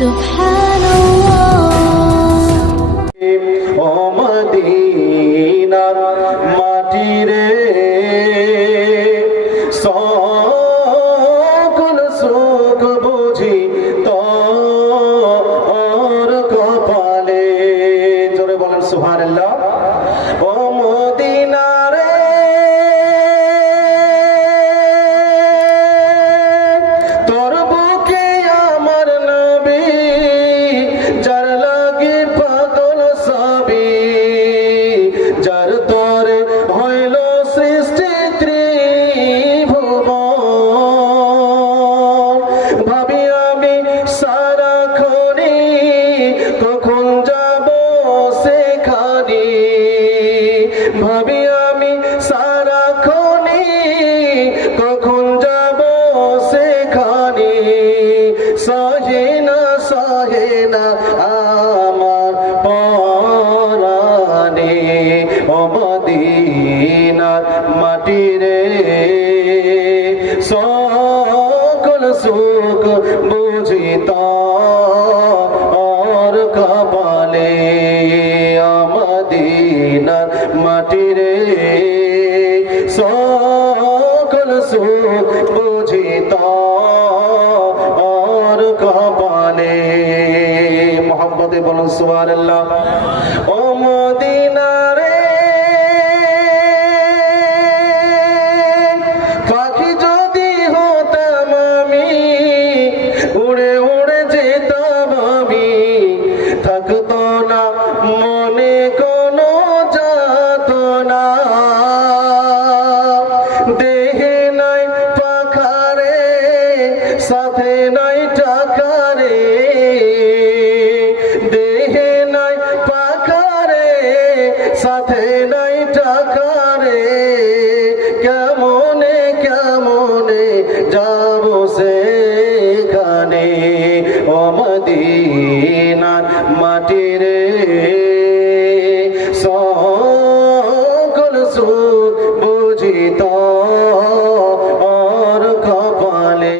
ও মদিনার মাটি রে সকল সুখ বুঝি তোর কপালে। জোরে বলেন সুবহানাল্লাহ। ও মদিনা রে তোর বুকে আমার নবী যার লাগি পাগল সবই, যার তরে হইল সৃষ্টি ত্রিভুবন। ভাবি আমি সারাক্ষণি কখন যাব সেখানে, ভাবি আমি সারাক্ষণি কখন যাব সেখানে। সহে না আমার পরাণে ও মদিনার মাটি রে সকল সুখ বুঝি তোর কপালে। মদিনার মাটি রে সকল সুখ বুঝি তোর কপালে। মোহাম্মদে বলুন সুবহানাল্লাহ। ও মদিনা রে পাখি যদি হতাম আমি, উড়ে উড়ে যেতাম আমি, থাকতো না মনে কোনো যাতনা। দেহে নাই পাখারে সাথে নাই টাকারে, দেহে নাই পাখারে সাথে নাই টাকারে। কেমনে কেমনে যাব সেখানে ও মদিনা